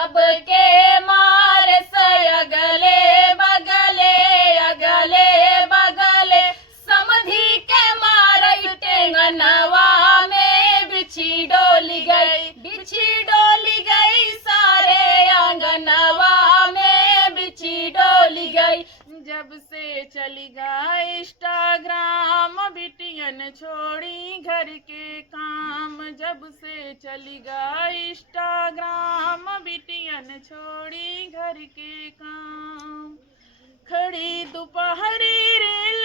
सबके मार से अगले बगले समधी के मार टेंगनवा में बिछी डोली गई सारे आंगनवा में बिछी डोली गई। जब से चलेगा इंस्टाग्राम बिटियन छोड़ी घर के काम, जब से चलेगा इंस्टाग्राम बिटियन छोड़ी घर के काम। खड़ी दोपहरी रील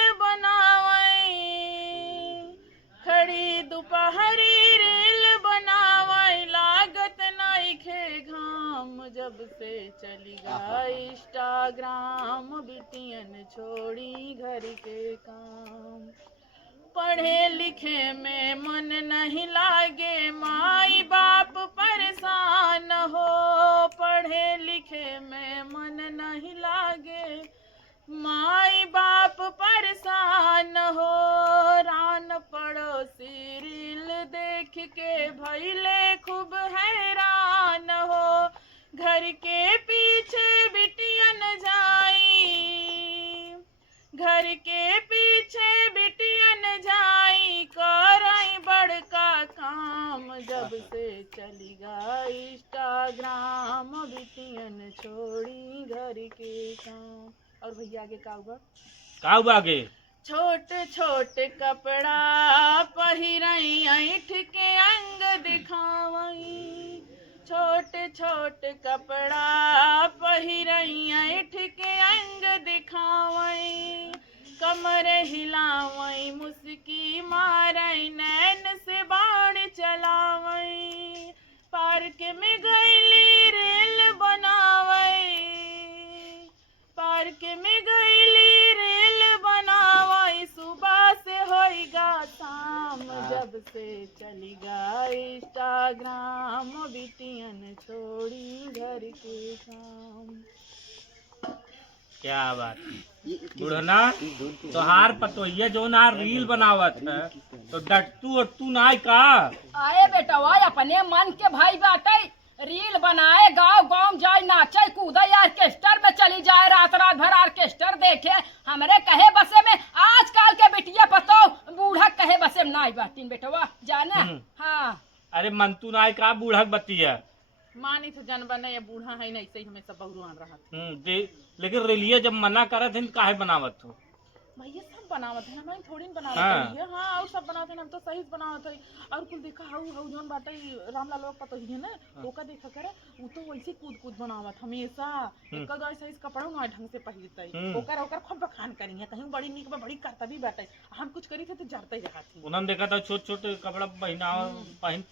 बनावई लागत नइखे घाम, जब से चलेगा इंस्टाग्राम बिटियन छोड़ी घर के काम। पढ़े लिखे में मन नहीं लागे माई बाप परेशान हो, पढ़े लिखे में मन नहीं लागे माई बाप परेशान हो। रान पड़ोसी रील देख के भइले खूब हैरान हो, घर के पीछे बिटियन जाई करई बड़का काम, जब से चलेगा इंस्टाग्राम बिटियन छोड़ी घर के काम। और भैया आगे का हुआ आगे छोट कपड़ा पहिरई ऐठ के अंग दिखावई, छोट कपड़ा पहिरई ऐठ के अंग दिखावई। कमर हिलावई मुस्की मारई नैन से बाण चलावई। पार्क में गईली रील बनावई सुबह से होइगा शाम, जब से चलेगा इंस्टाग्राम बिटियन छोड़ी घर के काम। क्या बात बुढ़ना तोहार पतोहिया जो ना रील बनावत है तो डटू नाय का आए बेटा अपने मन के भाई बाटे रील बनाए गांव जाए नाचे कूदे ऑर्केस्ट्रा में चली जाए रात भर ऑर्केस्ट्रा देखे। हमरे कहे बसे में आजकल के बिटिया पतो बूढ़ा कहे बसे में नाई बाटीन बेटवा जाने। हाँ अरे मंतू नाय का बूढ़ा बतिया मानी तो जनबा नहीं बूढ़ा है नहीं सही हमेशा बहुरुआन रहा। लेकिन रेलिया जब मना करत है काहे बनावत हो भैया सब बनावत है हमारी थोड़ी बनावत है। हाँ और सब बनाते हैं हम तो सही बनावत है। और कुल देखा हाउ जोन बाटे रामलाल लोग पता ही है ना ओका देखा करे वो तो वैसे कूद बनावत हमेशा एक दो ऐसा इस कपड़ा ना ढंग से पहिरते ओकर खूब बखान करी है कहीं बड़ी निक बड़ी करता भी बाटे हम कुछ करी थे तो जरते रहा थी। उन्होंने देखा था छोट कपड़ा पहन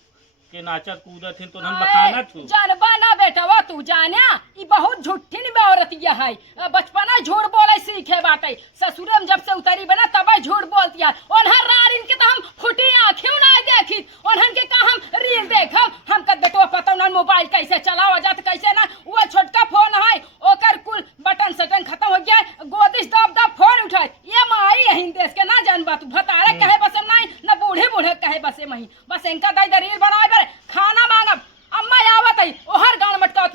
के नाचा कूदत है तो हम बखाना थू जानबा ना बेटवा तू जाना ई बहुत झूठी औरतिया है बचपना झूठ बोले सीखे बाटे ससुरे में जब से उतरी बना तब झूठ बोलती है। ओनहर रार इनके तो हम फुटी आंखें ना देखी ओनहन के का हम रील देखब हम कद बेटवा पता ना मोबाइल कैसे चलावा जात कैसे ना वो छोटका फोन है ओकर कुल बटन सटन खत्म हो गया गोदिश दब फोन उठाए ये माई यही देश के ना जानबा तू भतारे कहे बसे नहीं ना बूढ़े कहे बसे मही बस इनका दाई रील बनाए खाना मांगब अम्मा आवत है ओहर गांव मटकावत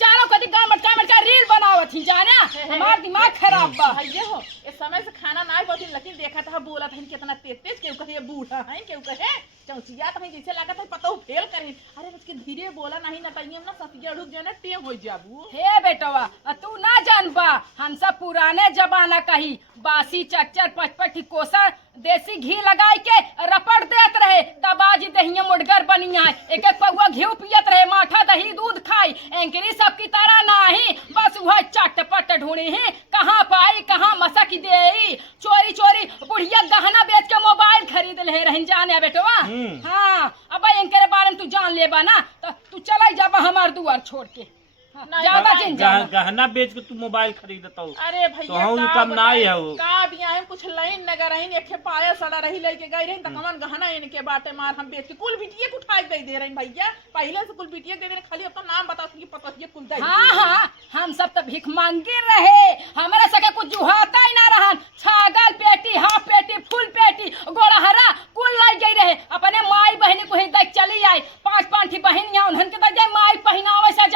चारों कदी गांव मटका रील बनावत ही जाने हमार दिमाग खराब बा। भैया हो इस समय से खाना ना बहुत लेकिन देखा था बोला था कितना तेज केहू कहे बूढ़ा है केहू कहे चौचिया तो जैसे लागत है पता फेल करे अरे उसके धीरे बोला नहीं ना तइए ना सतिया रुक जाने टेम हो जाबू। हे बेटवा तू ना जानबा हम सब पुराने जमाना कही बासी चच्चर पचपटी कोसा देसी घी लगाई के रपट देत रहे तबाजी दहिया मुडगर बनिया एक पौवा घी पियत रहे माठा दही दूध खाई एंकरी सब की तरह नाही बस वह चटपट ढूंढी ही कहाँ पाई कहाँ मसक दे चोरी बुढ़िया गहना बेच के मोबाइल खरीद ले रहन जाने बेटवा। हाँ अब इनके बारे में तू जान लेबा ना तो तू चला जाबा हमार दुआर छोड़ के गहना बेच के तू मोबाइल खरीदता हो। अरे भैया तो कम ना है वो का बिया है कुछ लाइन नगर रही एक पाया सड़ा रही लेके गई रही त कमन गहना इनके बाटे मार हम बेच के कुल बिटिया को उठाई दे रही भैया पहले से कुल बिटिया दे रहे खाली अपना नाम बताओ कि पता ये कुल दे। हाँ हम सब तो भिख मांगी रहे हमारे सके कुछ जुहाता ही ना रहन छागल पेटी हाफ पेटी फुल पेटी गोड़हरा कुल लाई गई रहे अपने माई बहनी को ही देख चली आई 5-5 बहन यहाँ उन्हन के दे माई पहनावे से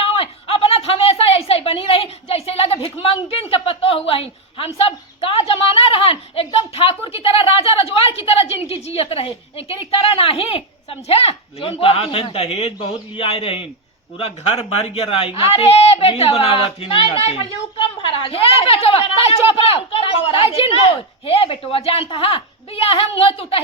जिंदगी जियत रहे इनके करा नहीं समझे लेकिन कहा थे दहेज बहुत लिया आए रहे पूरा घर भर गया रही ना अरे रील बेटवा, बनावत ही नहीं ना नहीं थे भैया वो कम भरा हे बेटवा ताई चुप रहो ताई जिन बोल हे बेटवा जानता हा बिया है मुंह टूटा